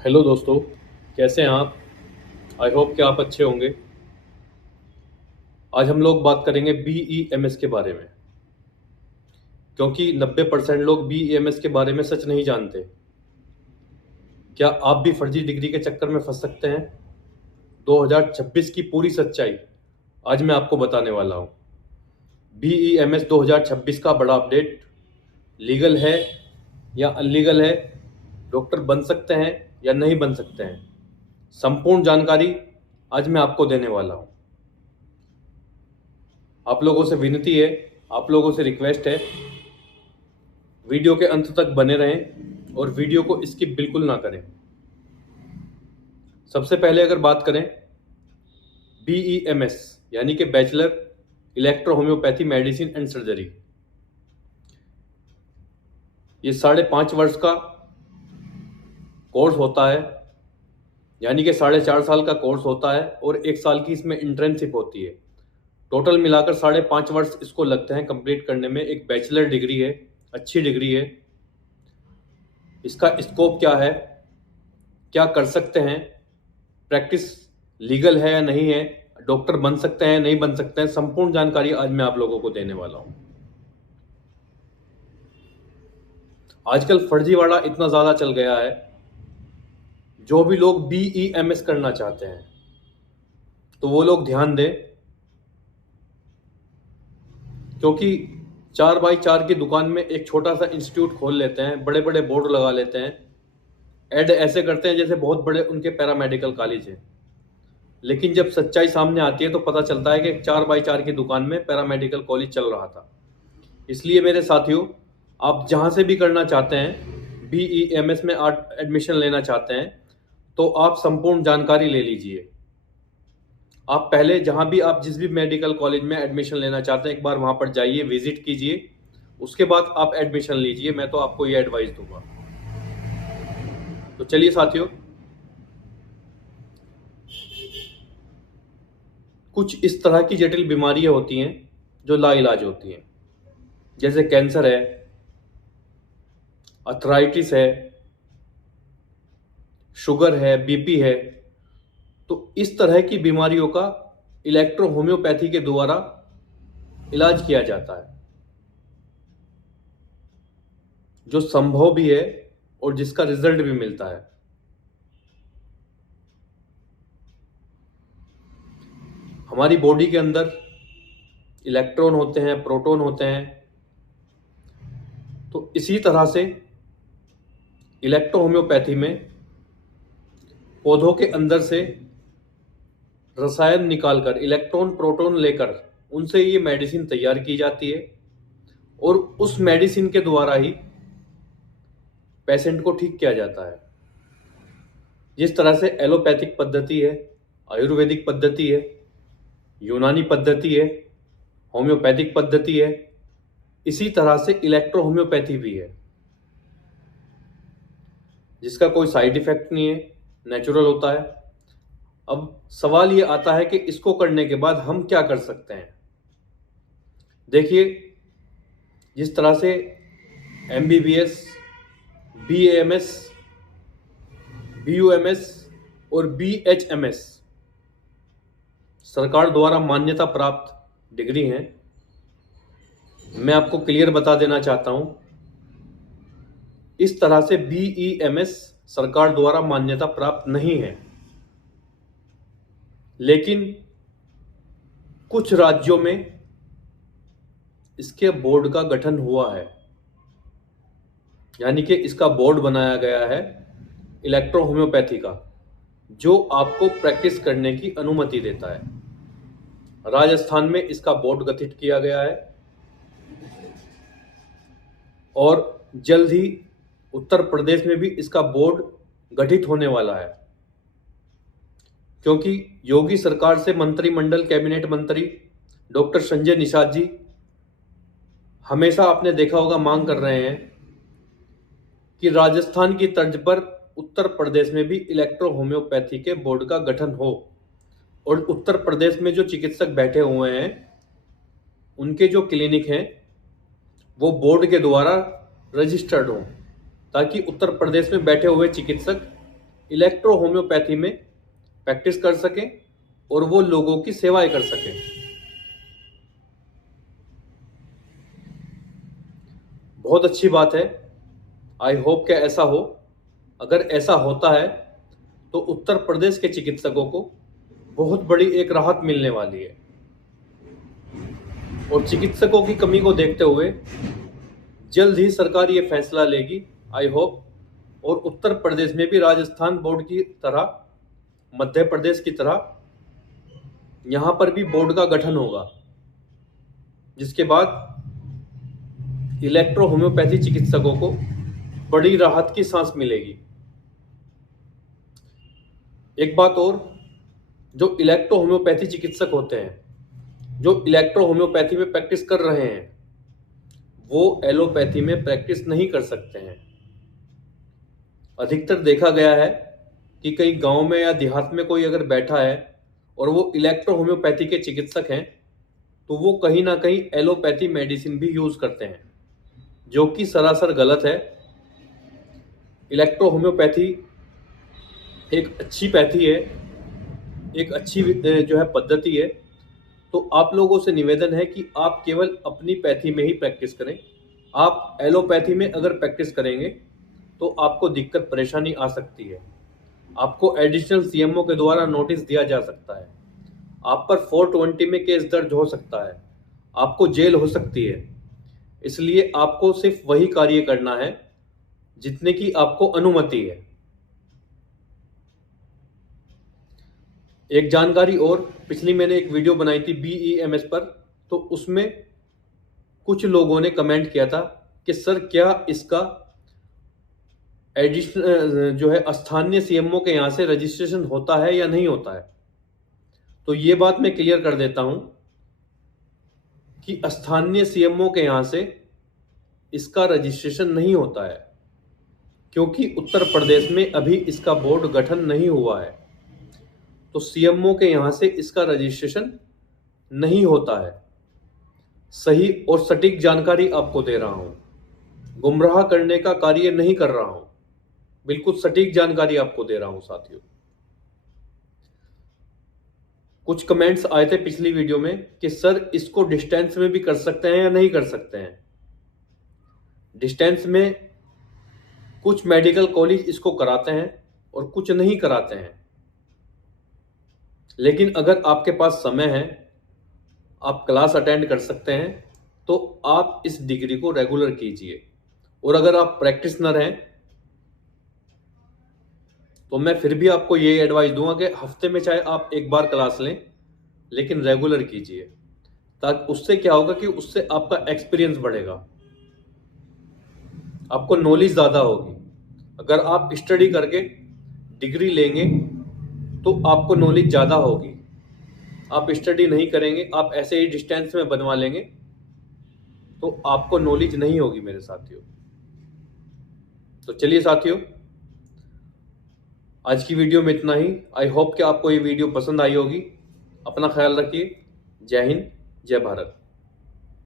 Hello दोस्तों, कैसे हैं आप? आई होप कि आप अच्छे होंगे। आज हम लोग बात करेंगे BEMS के बारे में, क्योंकि 90% लोग BEMS के बारे में सच नहीं जानते। क्या आप भी फर्जी डिग्री के चक्कर में फंस सकते हैं? 2026 की पूरी सच्चाई आज मैं आपको बताने वाला हूँ। BEMS 2026 का बड़ा अपडेट, लीगल है या अनलीगल है, डॉक्टर बन सकते हैं या नहीं बन सकते हैं, संपूर्ण जानकारी आज मैं आपको देने वाला हूँ। आप लोगों से विनती है, आप लोगों से रिक्वेस्ट है, वीडियो के अंत तक बने रहें और वीडियो को स्किप बिल्कुल ना करें। सबसे पहले अगर बात करें BEMS यानी कि bachelor electro homeopathy medicine and surgery, ये 5.5 वर्ष का कोर्स होता है, यानी कि 4.5 साल का कोर्स होता है और 1 साल की इसमें इंटर्नशिप होती है। टोटल मिलाकर 5.5 वर्ष इसको लगते हैं कंप्लीट करने में। एक बैचलर डिग्री है, अच्छी डिग्री है। इसका स्कोप क्या है, क्या कर सकते हैं, प्रैक्टिस लीगल है या नहीं है, डॉक्टर बन सकते हैं नहीं बन सकते हैं, संपूर्ण जानकारी आज मैं आप लोगों को देने वाला हूं। आजकल फर्जीवाड़ा इतना ज़्यादा चल गया है, जो भी लोग BEMS करना चाहते हैं तो वो लोग ध्यान दें, क्योंकि 4x4 की दुकान में एक छोटा सा इंस्टीट्यूट खोल लेते हैं, बड़े बड़े बोर्ड लगा लेते हैं, ऐड ऐसे करते हैं जैसे बहुत बड़े उनके पैरामेडिकल कॉलेज हैं। लेकिन जब सच्चाई सामने आती है तो पता चलता है कि 4x4 की दुकान में पैरामेडिकल कॉलेज चल रहा था। इसलिए मेरे साथियों, आप जहाँ से भी करना चाहते हैं, BEMS में एडमिशन लेना चाहते हैं, तो आप संपूर्ण जानकारी ले लीजिए। आप पहले जहाँ भी आप जिस भी मेडिकल कॉलेज में एडमिशन लेना चाहते हैं, एक बार वहाँ पर जाइए, विजिट कीजिए, उसके बाद आप एडमिशन लीजिए। मैं तो आपको ये एडवाइस दूंगा। तो चलिए साथियों, कुछ इस तरह की जटिल बीमारियां होती हैं जो लाइलाज होती हैं, जैसे कैंसर है, अर्थराइटिस है, शुगर है, BP है। तो इस तरह की बीमारियों का इलेक्ट्रो होम्योपैथी के द्वारा इलाज किया जाता है, जो संभव भी है और जिसका रिजल्ट भी मिलता है। हमारी बॉडी के अंदर इलेक्ट्रॉन होते हैं, प्रोटॉन होते हैं। तो इसी तरह से इलेक्ट्रो होम्योपैथी में पौधों के अंदर से रसायन निकालकर, इलेक्ट्रॉन प्रोटॉन लेकर, उनसे ये मेडिसिन तैयार की जाती है और उस मेडिसिन के द्वारा ही पेशेंट को ठीक किया जाता है। जिस तरह से एलोपैथिक पद्धति है, आयुर्वेदिक पद्धति है, यूनानी पद्धति है, होम्योपैथिक पद्धति है, इसी तरह से इलेक्ट्रो होम्योपैथी भी है, जिसका कोई साइड इफेक्ट नहीं है, नेचुरल होता है। अब सवाल ये आता है कि इसको करने के बाद हम क्या कर सकते हैं। देखिए, जिस तरह से MBBS, BAMS, BUMS और BHMS सरकार द्वारा मान्यता प्राप्त डिग्री हैं, मैं आपको क्लियर बता देना चाहता हूं, इस तरह से BEMS सरकार द्वारा मान्यता प्राप्त नहीं है। लेकिन कुछ राज्यों में इसके बोर्ड का गठन हुआ है, यानी कि इसका बोर्ड बनाया गया है इलेक्ट्रो होम्योपैथी का, जो आपको प्रैक्टिस करने की अनुमति देता है। राजस्थान में इसका बोर्ड गठित किया गया है और जल्द ही उत्तर प्रदेश में भी इसका बोर्ड गठित होने वाला है, क्योंकि योगी सरकार से मंत्रिमंडल, कैबिनेट मंत्री डॉक्टर संजय निषाद जी हमेशा, आपने देखा होगा, मांग कर रहे हैं कि राजस्थान की तर्ज पर उत्तर प्रदेश में भी इलेक्ट्रो होम्योपैथी के बोर्ड का गठन हो और उत्तर प्रदेश में जो चिकित्सक बैठे हुए हैं, उनके जो क्लिनिक हैं, वो बोर्ड के द्वारा रजिस्टर्ड हो, ताकि उत्तर प्रदेश में बैठे हुए चिकित्सक इलेक्ट्रो होम्योपैथी में प्रैक्टिस कर सकें और वो लोगों की सेवाएं कर सकें। बहुत अच्छी बात है। आई होप कि ऐसा हो। अगर ऐसा होता है तो उत्तर प्रदेश के चिकित्सकों को बहुत बड़ी एक राहत मिलने वाली है। और चिकित्सकों की कमी को देखते हुए जल्द ही सरकार ये फैसला लेगी, आई होप। और उत्तर प्रदेश में भी राजस्थान बोर्ड की तरह, मध्य प्रदेश की तरह यहाँ पर भी बोर्ड का गठन होगा, जिसके बाद इलेक्ट्रो होम्योपैथी चिकित्सकों को बड़ी राहत की सांस मिलेगी। एक बात और, जो इलेक्ट्रो होम्योपैथी चिकित्सक होते हैं, जो इलेक्ट्रो होम्योपैथी में प्रैक्टिस कर रहे हैं, वो एलोपैथी में प्रैक्टिस नहीं कर सकते हैं। अधिकतर देखा गया है कि कई गांव में या देहात में कोई अगर बैठा है और वो इलेक्ट्रो होम्योपैथी के चिकित्सक हैं, तो वो कहीं ना कहीं एलोपैथी मेडिसिन भी यूज करते हैं, जो कि सरासर गलत है। इलेक्ट्रो होम्योपैथी एक अच्छी पैथी है, एक अच्छी जो है पद्धति है। तो आप लोगों से निवेदन है कि आप केवल अपनी पैथी में ही प्रैक्टिस करें। आप एलोपैथी में अगर प्रैक्टिस करेंगे तो आपको दिक्कत परेशानी आ सकती है। आपको एडिशनल सीएमओ के द्वारा नोटिस दिया जा सकता है, आप पर 420 में केस दर्ज हो सकता है, आपको जेल हो सकती है। इसलिए आपको सिर्फ वही कार्य करना है जितने की आपको अनुमति है। एक जानकारी और, पिछली मैंने एक वीडियो बनाई थी BEMS पर, तो उसमें कुछ लोगों ने कमेंट किया था कि सर क्या इसका एडिशनल जो है स्थानीय सीएमओ के यहाँ से रजिस्ट्रेशन होता है या नहीं होता है। तो ये बात मैं क्लियर कर देता हूं कि स्थानीय सीएमओ के यहाँ से इसका रजिस्ट्रेशन नहीं होता है, क्योंकि उत्तर प्रदेश में अभी इसका बोर्ड गठन नहीं हुआ है। तो सीएमओ के यहाँ से इसका रजिस्ट्रेशन नहीं होता है। सही और सटीक जानकारी आपको दे रहा हूं, गुमराह करने का कार्य नहीं कर रहा हूं, बिल्कुल सटीक जानकारी आपको दे रहा हूं साथियों। कुछ कमेंट्स आए थे पिछली वीडियो में कि सर इसको डिस्टेंस में भी कर सकते हैं या नहीं कर सकते हैं। डिस्टेंस में कुछ मेडिकल कॉलेज इसको कराते हैं और कुछ नहीं कराते हैं। लेकिन अगर आपके पास समय है, आप क्लास अटेंड कर सकते हैं, तो आप इस डिग्री को रेगुलर कीजिए। और अगर आप प्रैक्टिस न रहें तो मैं फिर भी आपको ये एडवाइस दूंगा कि हफ्ते में चाहे आप एक बार क्लास लें, लेकिन रेगुलर कीजिए। ताकि उससे क्या होगा कि उससे आपका एक्सपीरियंस बढ़ेगा, आपको नॉलेज ज़्यादा होगी। अगर आप स्टडी करके डिग्री लेंगे तो आपको नॉलेज ज़्यादा होगी। आप स्टडी नहीं करेंगे, आप ऐसे ही डिस्टेंस में बनवा लेंगे, तो आपको नॉलेज नहीं होगी मेरे साथियों। तो चलिए साथियों, आज की वीडियो में इतना ही। आई होप कि आपको ये वीडियो पसंद आई होगी। अपना ख्याल रखिए। जय हिंद, जय भारत।